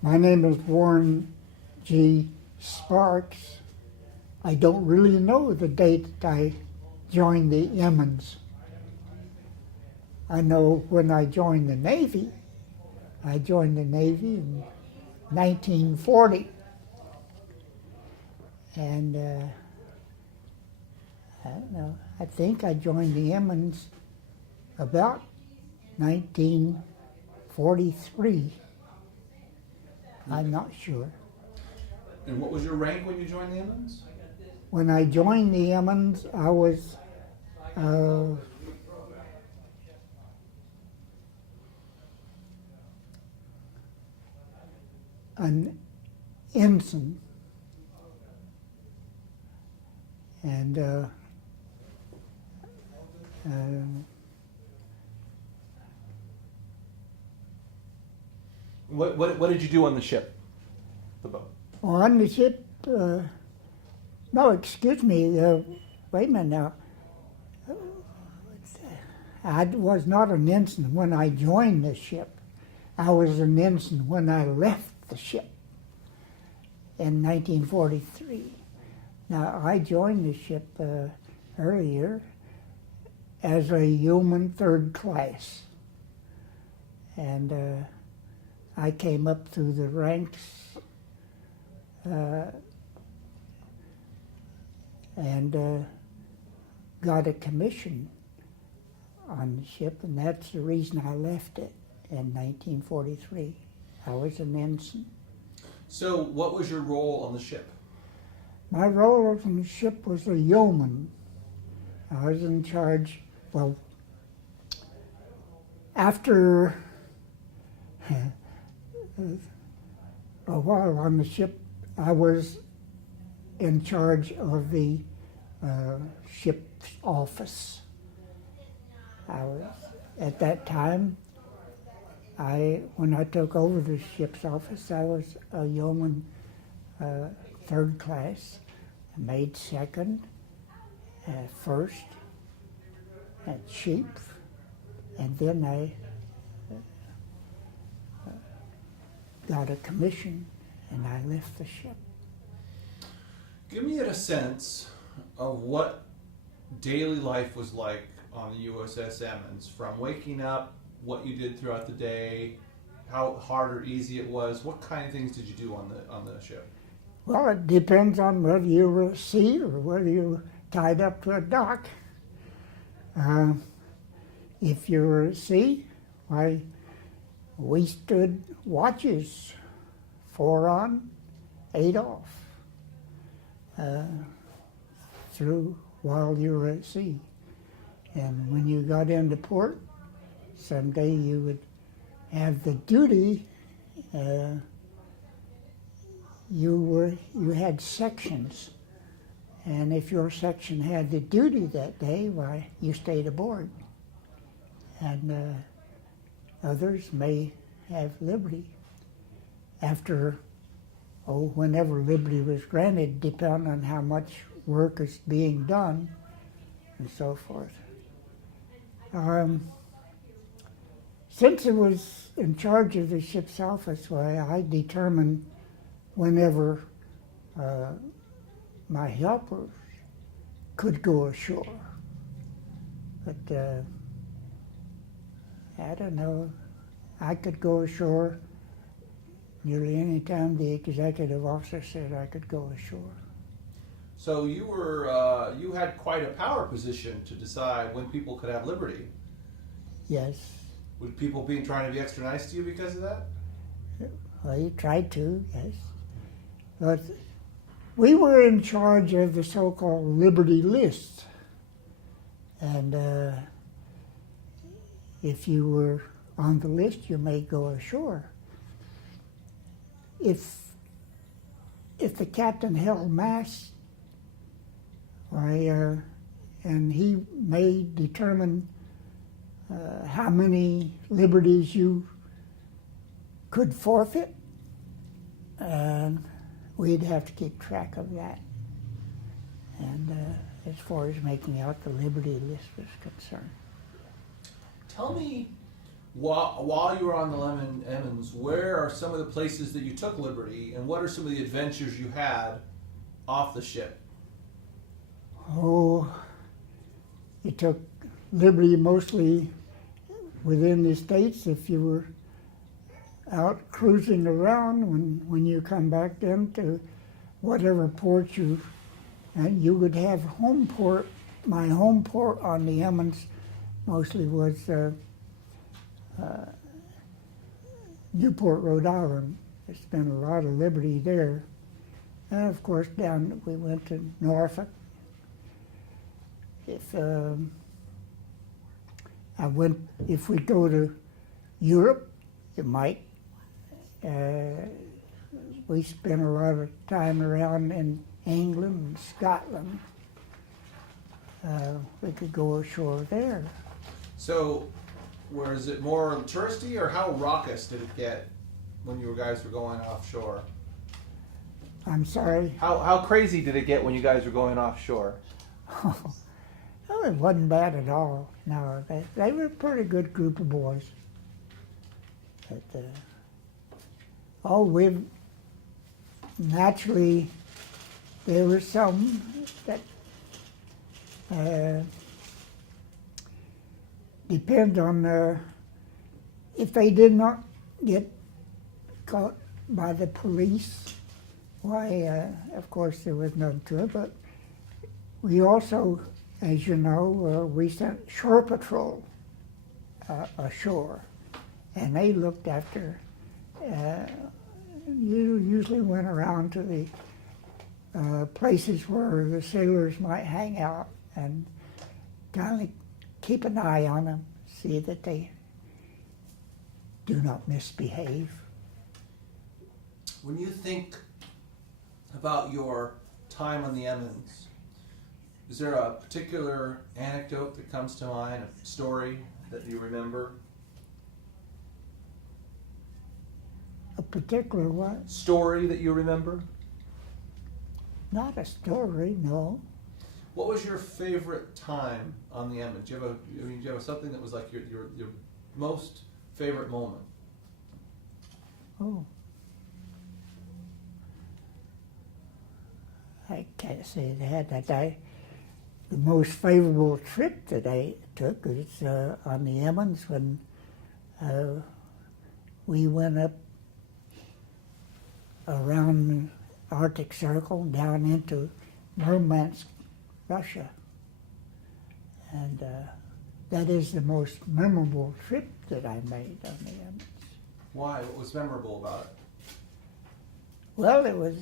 My name is Warren G. Sparks. I don't really know the date that I joined the Emmons. I know when I joined the Navy. I joined the Navy in 1940. And I don't know, I think I joined the Emmons about 1943. I'm not sure. And what was your rank when you joined the Emmons? When I joined the Emmons, I was an ensign, and What did you do on the ship? The boat. on the ship. No, excuse me. Wait a minute now. I was not an ensign when I joined the ship. I was an ensign when I left the ship in 1943. Now, I joined the ship earlier as a yeoman third class. And I came up through the ranks and got a commission on the ship, and that's the reason I left it in 1943. I was an ensign. So, what was your role on the ship? My role on the ship was a yeoman. I was in charge, well, after a while on the ship, I was in charge of the ship's office. I was, at that time, when I took over the ship's office, I was a yeoman third class. I made second, first, and chief, and then I got a commission and I left the ship. Give me a sense of what daily life was like on the USS Emmons, from waking up, what you did throughout the day, how hard or easy it was. What kind of things did you do on the ship? Well, it depends on whether you were at sea or whether you were tied up to a dock. If you were at sea, why, we stood watches, 4 on, 8 off, through while you were at sea. And when you got into port, someday you would have the duty. You had sections, and if your section had the duty that day, why, you stayed aboard. And others may have liberty whenever liberty was granted, depending on how much work is being done and so forth. Since I was in charge of the ship's office, why, I determined whenever my helpers could go ashore. But I don't know, I could go ashore nearly any time the executive officer said I could go ashore. So you had quite a power position to decide when people could have liberty. Yes. Would people be trying to be extra nice to you because of that? Well, you tried to, yes. But we were in charge of the so-called Liberty List. And if you were on the list, you may go ashore. If the captain held mass, why, and he may determine how many liberties you could forfeit, and we'd have to keep track of that. And as far as making out the liberty list was concerned. Tell me While you were on the Emmons, where are some of the places that you took liberty, and what are some of the adventures you had off the ship? Oh, you took liberty mostly within the States if you were out cruising around. When you come back then to whatever port and you would have home port. My home port on the Emmons mostly was Newport, Rhode Island. I spent a lot of liberty there. And of course we went to Norfolk. If we go to Europe, you might. We spent a lot of time around in England and Scotland. We could go ashore there. So, was it more touristy, or how raucous did it get when you guys were going offshore? I'm sorry? How crazy did it get when you guys were going offshore? Oh, it wasn't bad at all. No, they were a pretty good group of boys. But, we naturally, there were some that depend on if they did not get caught by the police. Why, of course, there was nothing to it. But we also, as you know, we sent shore patrol ashore, and they looked after. You usually went around to the places where the sailors might hang out and kind of keep an eye on them, see that they do not misbehave. When you think about your time on the Emmons, is there a particular anecdote that comes to mind, a story that you remember? A particular what? Story that you remember? Not a story, no. What was your favorite time on the Emmons? Do you have something that was like your most favorite moment? Oh. I can't say that. The most favorable trip that I took was on the Emmons when we went up around the Arctic Circle down into Murmansk, Russia. And that is the most memorable trip that I made on the Emmons. Why? What was memorable about it? Well, it was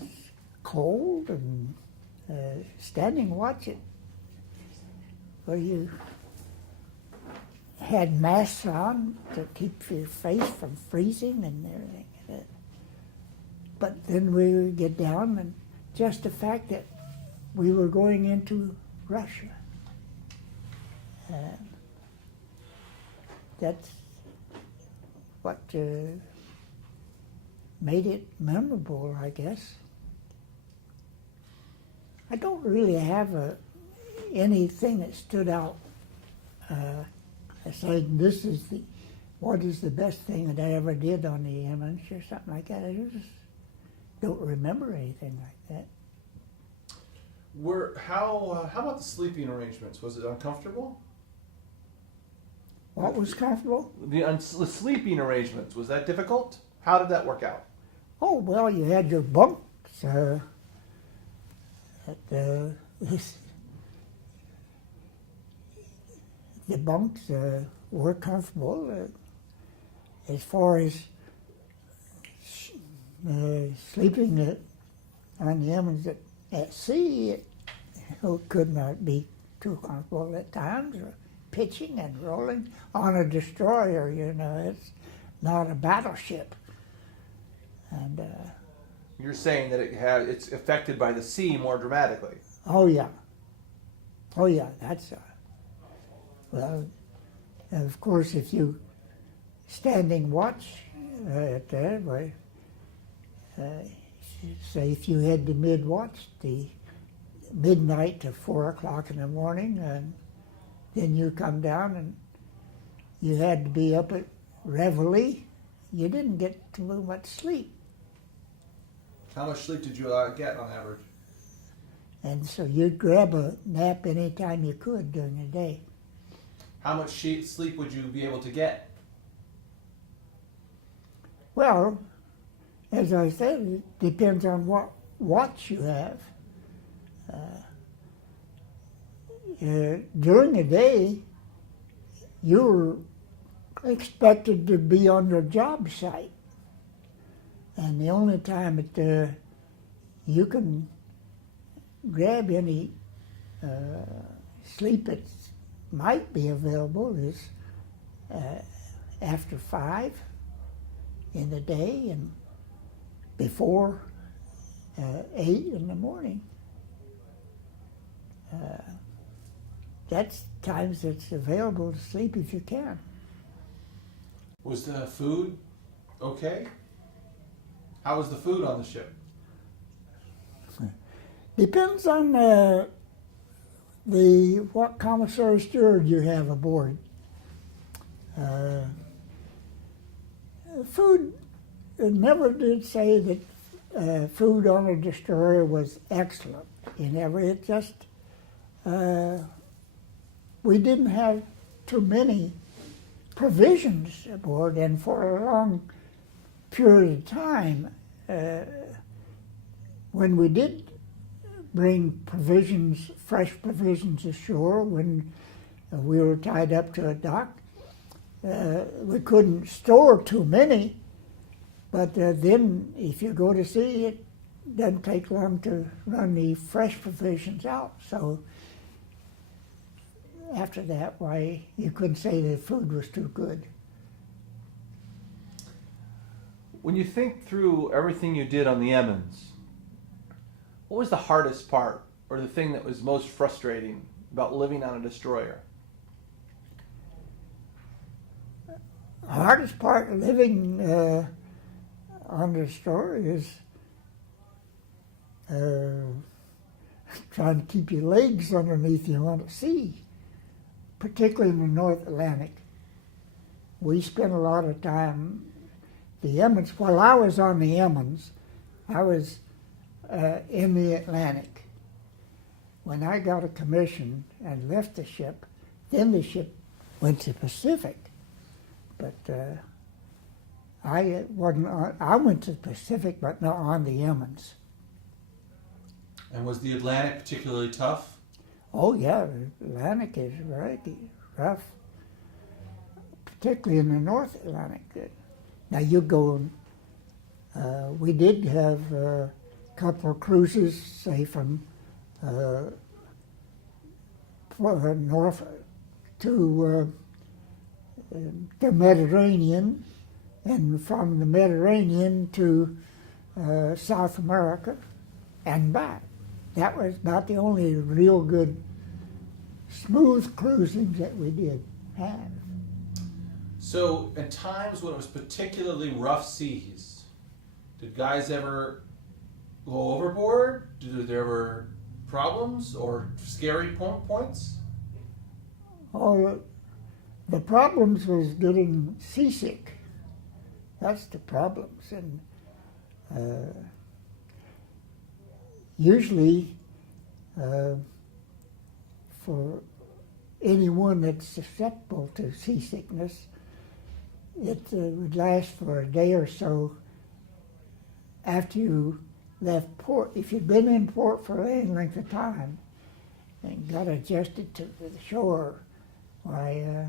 cold and standing watching, where you had masks on to keep your face from freezing and everything. But then we would get down, and just the fact that we were going into Russia, that's what made it memorable, I guess. I don't really have anything that stood out saying what is the best thing that I ever did on the Emmons or something like that. I just don't remember anything like that. How about the sleeping arrangements? Was it uncomfortable? What was comfortable? The sleeping arrangements, was that difficult? How did that work out? Oh, well, you had your bunks. The bunks were comfortable. As far as sleeping on the Emmons at sea, it could not be too comfortable at times. Pitching and rolling on a destroyer, it's not a battleship. And you're saying that it's affected by the sea more dramatically. Oh yeah, that's well. Of course, if you standing watch at that, say if you had the mid watch, the midnight to 4 o'clock in the morning, and then you come down and you had to be up at reveille, you didn't get too much sleep. How much sleep did you get on average? And so you'd grab a nap anytime you could during the day. How much sleep would you be able to get? Well, as I said, it depends on what watch you have. During the day, you were expected to be on your job site. And the only time that you can grab any sleep that might be available is after 5 in the day and before 8 in the morning. That's times it's available to sleep if you can. Was the food okay? How was the food on the ship? Depends on what commissary steward you have aboard. Food, it never did say that food on a destroyer was excellent. It just, we didn't have too many provisions aboard, and for a long period of time, when we did bring provisions, fresh provisions ashore, when we were tied up to a dock, we couldn't store too many, but then if you go to sea, it doesn't take long to run the fresh provisions out. So after that, why, you couldn't say the food was too good. When you think through everything you did on the Emmons, what was the hardest part or the thing that was most frustrating about living on a destroyer? The hardest part of living on the destroyer is trying to keep your legs underneath you on the sea, particularly in the North Atlantic. We spent a lot of time, the Emmons, while I was on the Emmons, I was in the Atlantic. When I got a commission and left the ship, then the ship went to the Pacific. But I wasn't on, I went to the Pacific, but not on the Emmons. And was the Atlantic particularly tough? Oh yeah, the Atlantic is very rough, particularly in the North Atlantic. Now you go, we did have a couple of cruises, say from north to the Mediterranean, and from the Mediterranean to South America and back. That was not the only real good smooth cruising that we did have. So at times when it was particularly rough seas, did guys ever go overboard? Did there ever problems or scary points? Oh, the problems was getting seasick. That's the problems. And usually for anyone that's susceptible to seasickness, it would last for a day or so after you left port. If you'd been in port for any length of time and got adjusted to the shore, why,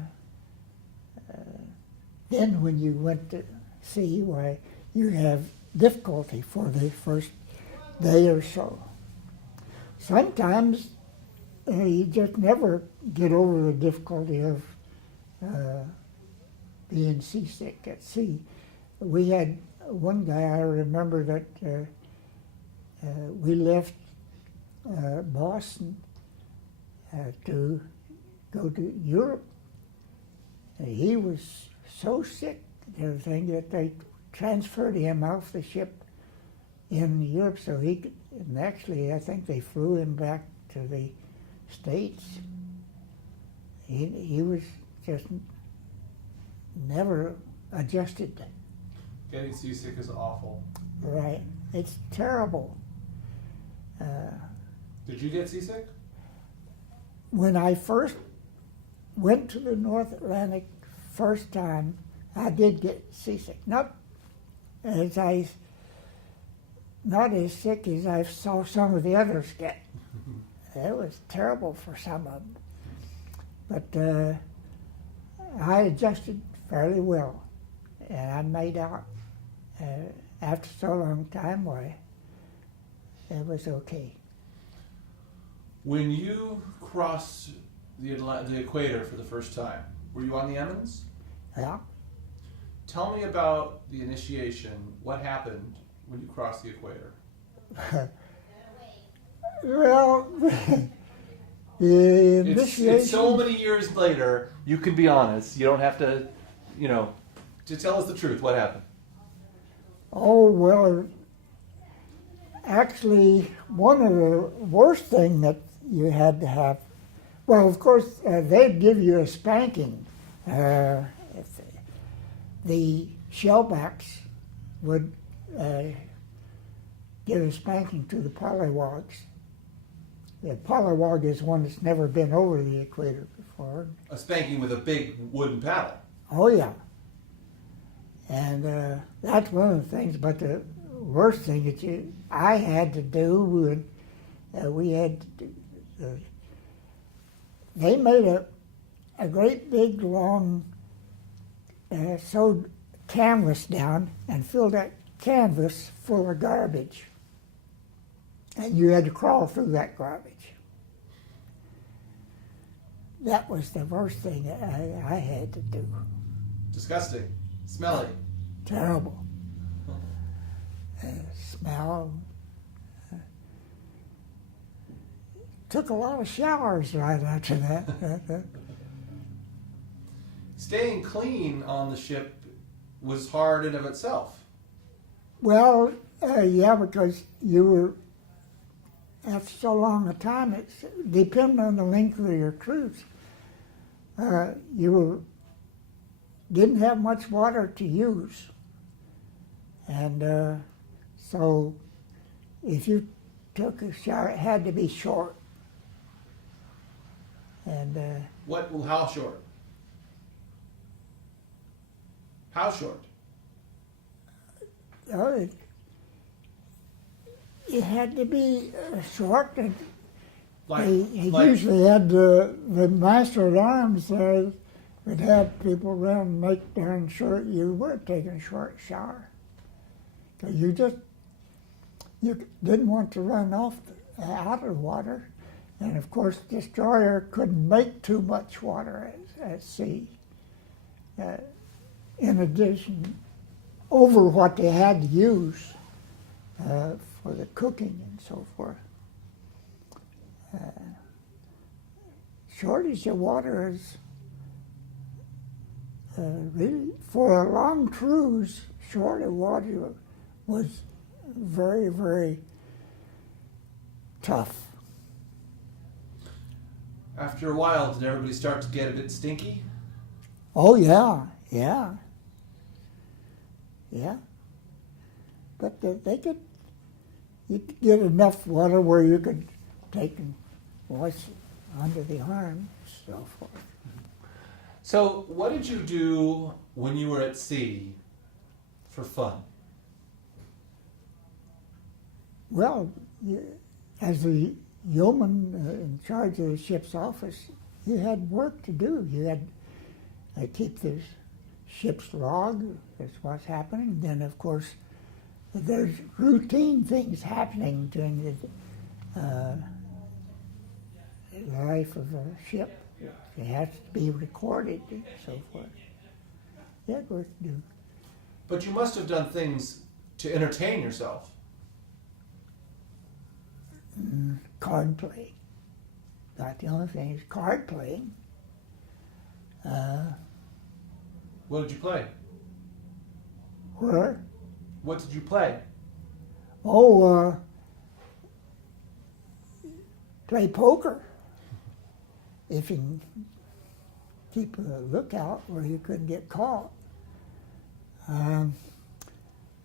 then when you went to sea, why, you have difficulty for the first day or so. Sometimes you just never get over the difficulty of being seasick at sea. We had one guy, I remember that we left Boston to go to Europe. He was so sick and everything that they transferred him off the ship in Europe so he could, and actually I think they flew him back to the States. He was just never adjusted. Getting seasick is awful. Right. It's terrible. Did you get seasick? When I first went to the North Atlantic first time, I did get seasick. Not as sick as I saw some of the others get. It was terrible for some of them. But I adjusted fairly well, and I made out after so long time. Why, it was okay. When you crossed the equator for the first time, were you on the Emmons? Yeah. Tell me about the initiation. What happened when you crossed the equator? Well, the initiation. It's so many years later. You can be honest. You don't have to, to tell us the truth. What happened? Oh, well, actually, one of the worst things that you had to have, well, of course, they'd give you a spanking. The shellbacks would give a spanking to the pollywogs. The pollywog is one that's never been over the equator before. A spanking with a big wooden paddle. Oh, yeah. And that's one of the things, but the worst thing that I had to do, we had to do, they made a great big long sewed canvas down and filled that canvas full of garbage. And you had to crawl through that garbage. That was the worst thing that I had to do. Disgusting. Smelly. Terrible. Smell. Took a lot of showers right after that. Staying clean on the ship was hard in of itself. Well, yeah, because you were, after so long a time, it's depending on the length of your cruise. Didn't have much water to use, and so if you took a shower, it had to be short. And How short? How short? It had to be short. And Like, they usually had the master at arms there would have people around and make darn sure you were taking a short shower. Because you didn't want to run off out of the water. And of course, destroyer couldn't make too much water at sea. In addition, over what they had to use for the cooking and so forth. Shortage of water is really, for a long cruise, short of water was very, very tough. After a while, did everybody start to get a bit stinky? Oh, yeah. But you could get enough water where you could take and wash under the arm, so forth. So, what did you do when you were at sea for fun? Well, as the yeoman in charge of the ship's office, you had work to do. You had to keep the ship's log, that's what's happening. Then, of course, there's routine things happening during the life of a ship. It has to be recorded and so forth. You had work to do. But you must have done things to entertain yourself. Card playing. Not the only thing is card playing. What did you play? Where? What did you play? Play poker. If you can keep a lookout where you couldn't get caught. Um,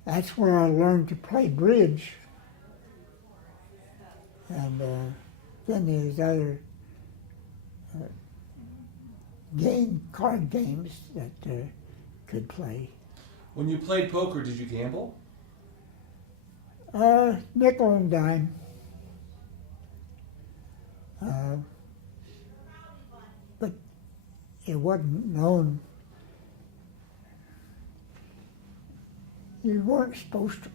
that's where I learned to play bridge. And then there's other card games that could play. When you played poker, did you gamble? Nickel and dime. But it wasn't known. You weren't supposed to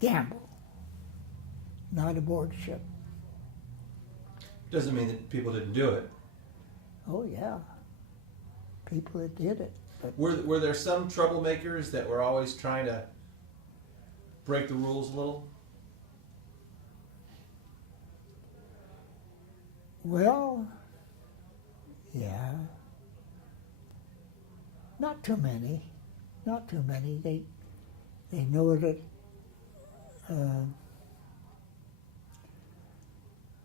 gamble. Not aboard ship. Doesn't mean that people didn't do it. Oh yeah, people that did it. But Were there some troublemakers that were always trying to break the rules a little? well, yeah, not too many. Not too many. They know that.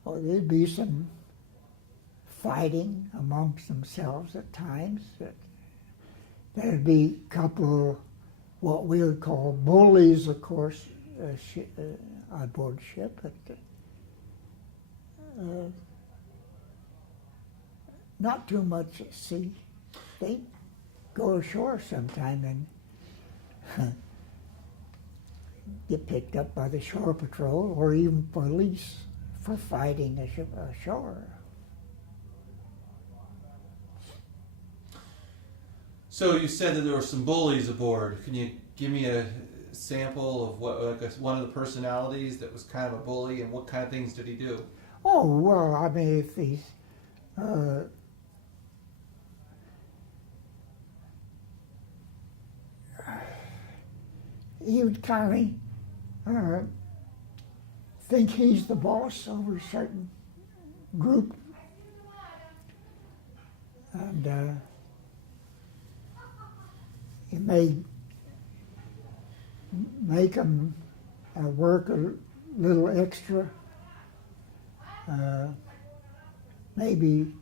Well, there'd be some fighting amongst themselves at times. There'd be a couple, what we would call bullies, of course, on board ship. But not too much at sea. They'd go ashore sometime and get picked up by the shore patrol or even police for fighting ashore. So you said that there were some bullies aboard. Can you give me a sample of what, like one of the personalities that was kind of a bully, and what kind of things did he do? Oh, well, I mean, if he's he would kind of think he's the boss over a certain group, and he may make them work a little extra. Maybe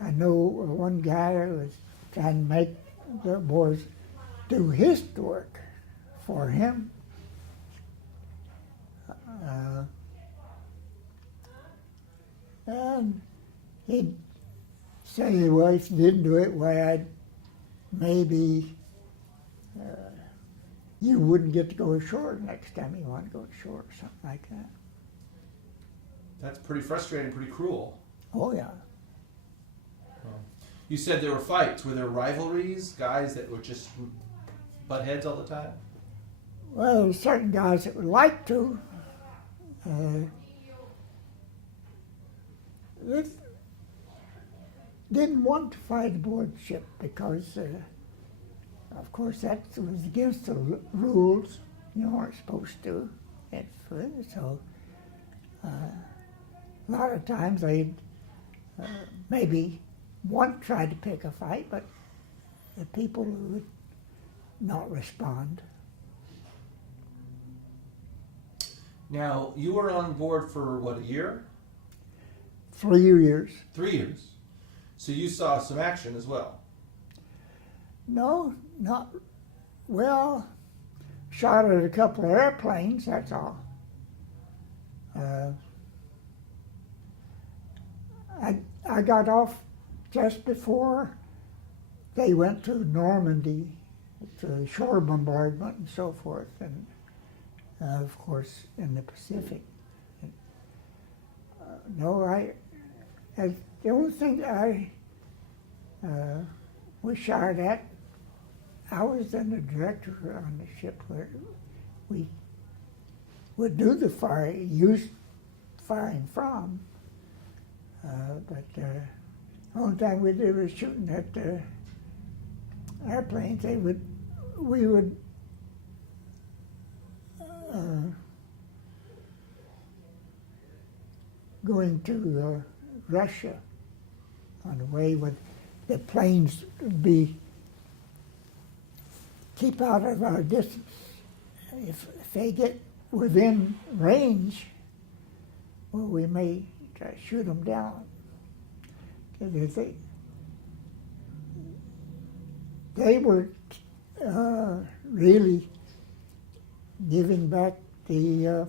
I know one guy was trying to make the boys do his work for him. And he'd say, well, if you didn't do it, why, I'd maybe you wouldn't get to go ashore next time you want to go ashore, or something like that. That's pretty frustrating, pretty cruel. Oh, yeah. You said there were fights. Were there rivalries? Guys that were just butt heads all the time? Well, there were certain guys that would like to. They didn't want to fight aboard ship because, of course, that was against the rules. You weren't supposed to. So a lot of times they'd maybe one tried to pick a fight, but the people would not respond. Now, you were on board for, what, a year? 3 years. 3 years. So you saw some action as well. No, not, well, shot at a couple of airplanes, that's all. I got off just before they went to Normandy, to shore bombardment and so forth, and of course in the Pacific. The only thing I was shot at, I was then the director on the ship where we would do the firing from. But the only time we did was shooting at airplanes. We would going to Russia on the way with the planes would keep out of our distance. If they get within range, well, we may try to shoot them down. Because they were really giving back the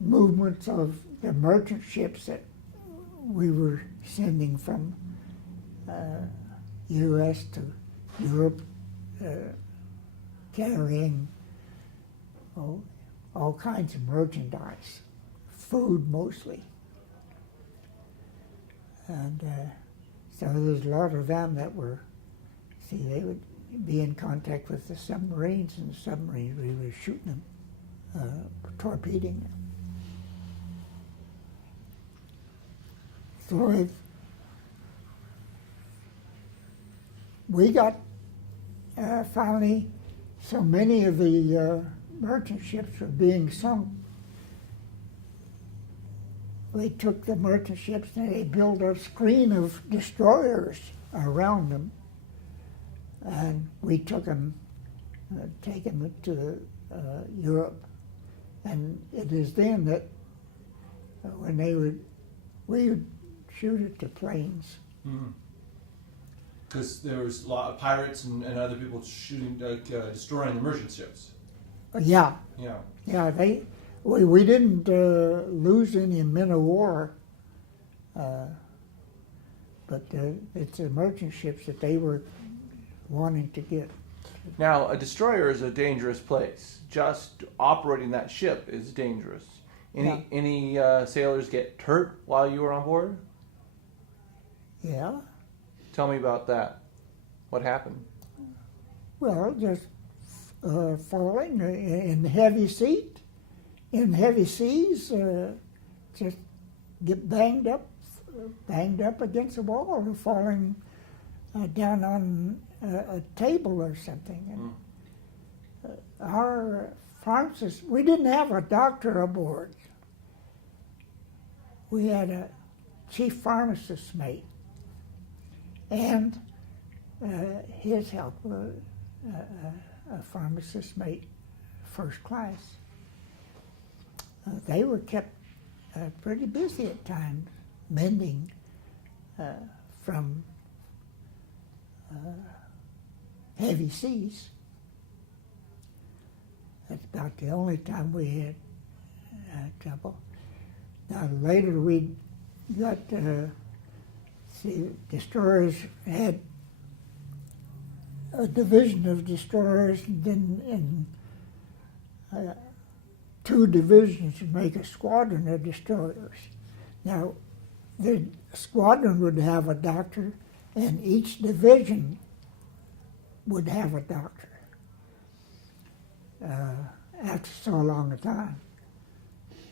movements of the merchant ships that we were sending from U.S. to Europe, carrying all kinds of merchandise, food mostly. And so there's a lot of them that were, they would be in contact with the submarines, and the submarines, we were shooting them, torpedoing them. So we got finally, so many of the merchant ships were being sunk. They took the merchant ships and they built a screen of destroyers around them, and we took them, taken them to Europe. And it is then that when we would shoot at the planes. Because there was a lot of pirates and other people shooting, destroying the merchant ships. Yeah. Yeah. Yeah, we didn't lose any men of war, but it's the merchant ships that they were wanting to get. Now, a destroyer is a dangerous place. Just operating that ship is dangerous. Any sailors get hurt while you were on board? Yeah. Tell me about that. What happened? Well, just falling in heavy seas, just get banged up against the wall, or falling down on a table or something. And our pharmacist, we didn't have a doctor aboard. We had a chief pharmacist mate, and his helper, a pharmacist mate, first class. They were kept pretty busy at times, mending from heavy seas. That's about the only time we had trouble. Now later we got, destroyers had a division of destroyers, and then in two divisions would make a squadron of destroyers. Now, the squadron would have a doctor, and each division would have a doctor after so long a time.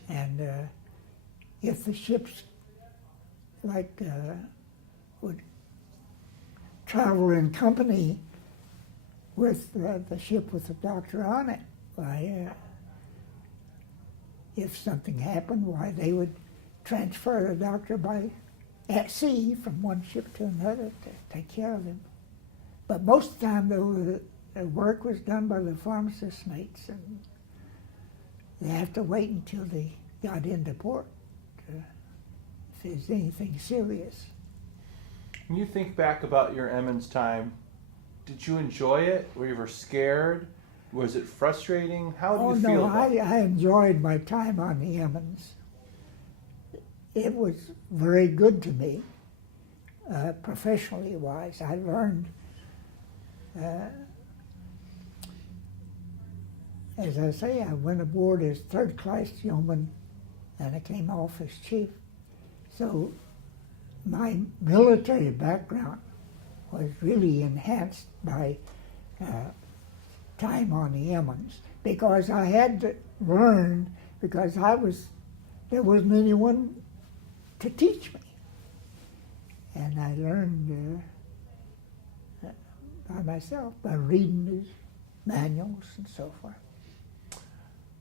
And if the ships would travel in company with the ship with the doctor on it, why, if something happened, why, they would transfer the doctor at sea from one ship to another to take care of him. But most of the time, the work was done by the pharmacist mates, and they have to wait until they got into port if there's anything serious. When you think back about your Emmons time, did you enjoy it? Were you ever scared? Was it frustrating? How did you feel about it? I enjoyed my time on the Emmons. It was very good to me, professionally wise. I learned, as I say, I went aboard as third class yeoman, and I came off as chief. So my military background was really enhanced by time on the Emmons, because I had to learn, because there wasn't anyone to teach me. And I learned by myself, by reading these manuals and so forth.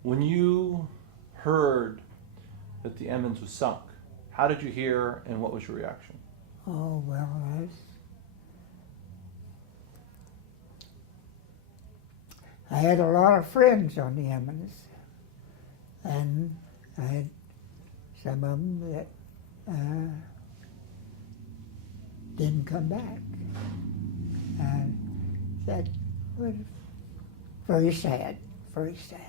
When you heard that the Emmons was sunk, how did you hear, and what was your reaction? Oh, well, I had a lot of friends on the Emmons, and I had some of them that didn't come back. And that was very sad, very sad.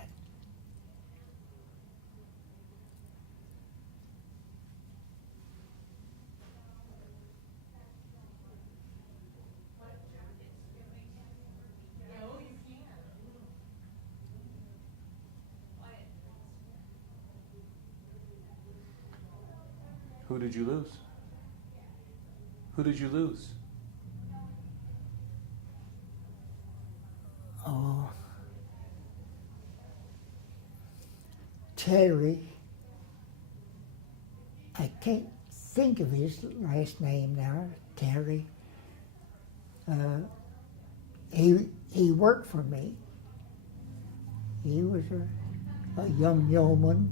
Who did you lose? Who did you lose? Oh, Terry. I can't think of his last name now. Terry. He worked for me. He was a young yeoman.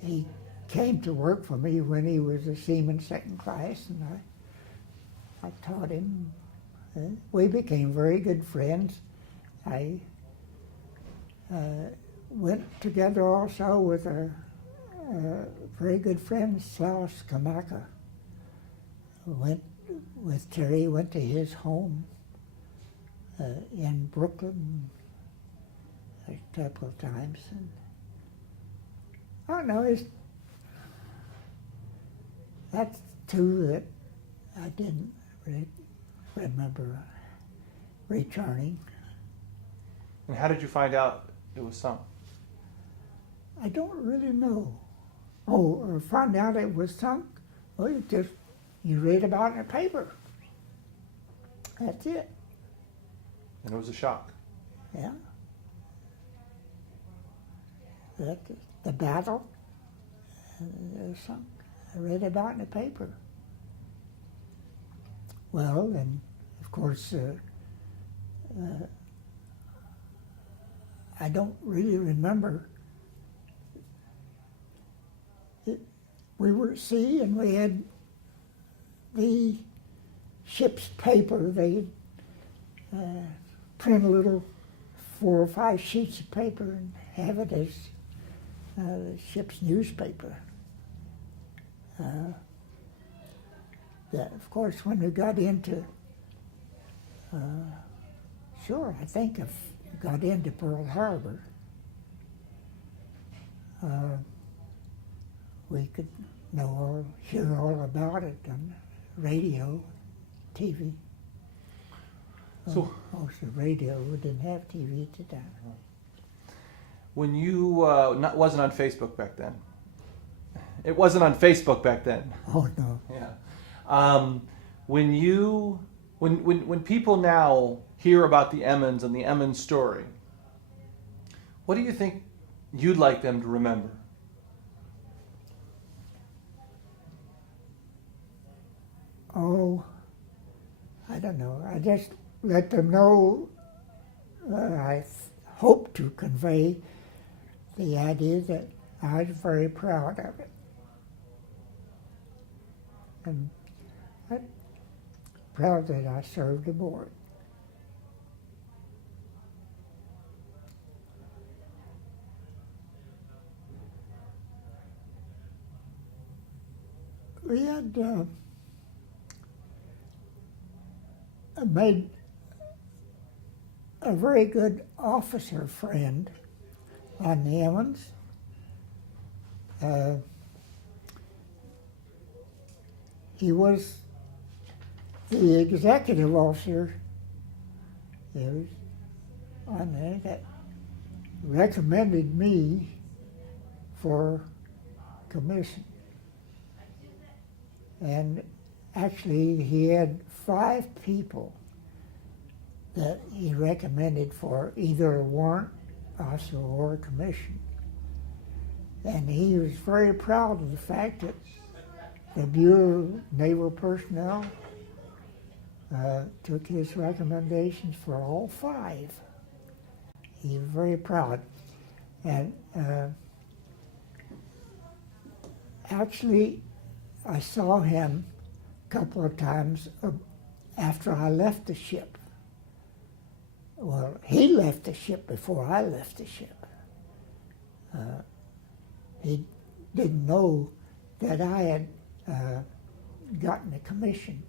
He came to work for me when he was a seaman second class, and I taught him. We became very good friends. I went together also with a very good friend, Slaus Kamaka. Went with Terry, went to his home in Brooklyn a couple of times. And I don't know, that's two that I didn't really remember returning. And how did you find out it was sunk? I don't really know. Oh, found out it was sunk? Well, you read about it in the paper. That's it. And it was a shock. Yeah. The battle, it was sunk. I read about it in the paper. Well, and of course, I don't really remember. We were at sea and we had the ship's paper. They print a little 4 or 5 sheets of paper and have it as the ship's newspaper. That, of course, when we got into, I think I got into Pearl Harbor, we could hear all about it on radio, TV. So, most of the radio, we didn't have TV at the time. when you wasn't on Facebook back then. It wasn't on Facebook back then. Oh no. Yeah. When people now hear about the Emmons and the Emmons story, what do you think you'd like them to remember? Oh, I don't know. I just let them know. I hope to convey the idea that I was very proud of it. And I'm proud that I served aboard. We had made a very good officer friend on the Emmons. He was the executive officer on there that recommended me for commission. And actually, he had 5 people that he recommended for either a warrant officer or a commission. And he was very proud of the fact that the Bureau of Naval Personnel took his recommendations for all 5. He was very proud. And actually, I saw him a couple of times after I left the ship. Well, he left the ship before I left the ship. He didn't know that I had gotten a commission.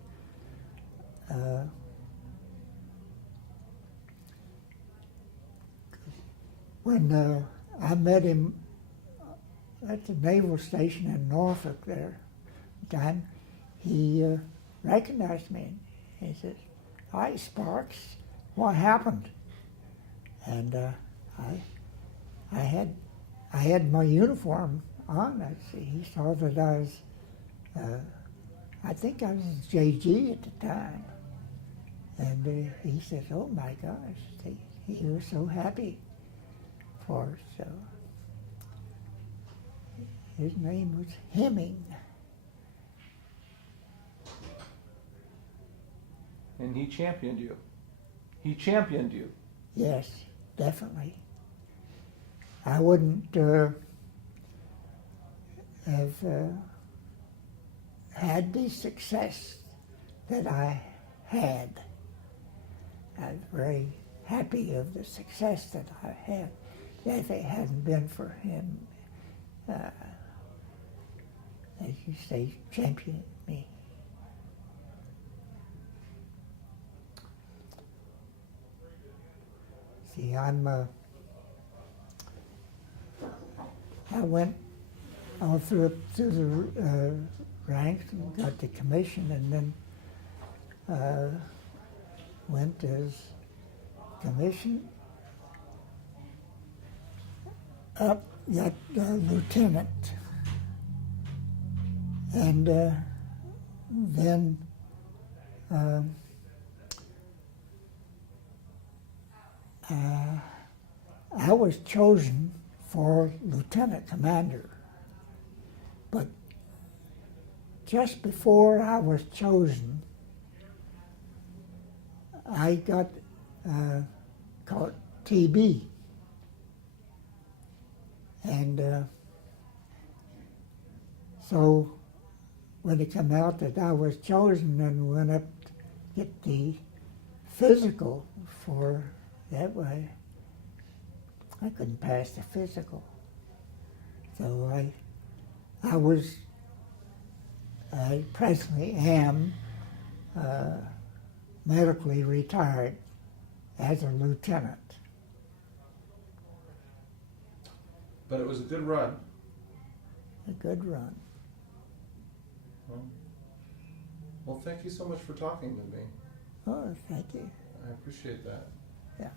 When I met him at the naval station in Norfolk there, time, he recognized me. He says, "Hi, Sparks, what happened?" And I had my uniform on. He saw that I was, I think I was JG at the time. And he said, "Oh my gosh, he was so happy for us." So his name was Hemming. And he championed you. He championed you. Yes, definitely. I wouldn't have had the success that I had. I was very happy of the success that I had. If it hadn't been for him, as you say, championing me. See, I went all through the ranks and got the commission, and then went as commission up, got lieutenant, and then I was chosen for lieutenant commander, but just before I was chosen, I got caught TB, and so when it came out that I was chosen, and went up to get the physical for that way, I couldn't pass the physical. So I presently am medically retired as a lieutenant. But it was a good run. A good run. Well, thank you so much for talking to me. Oh, thank you. I appreciate that. Yeah.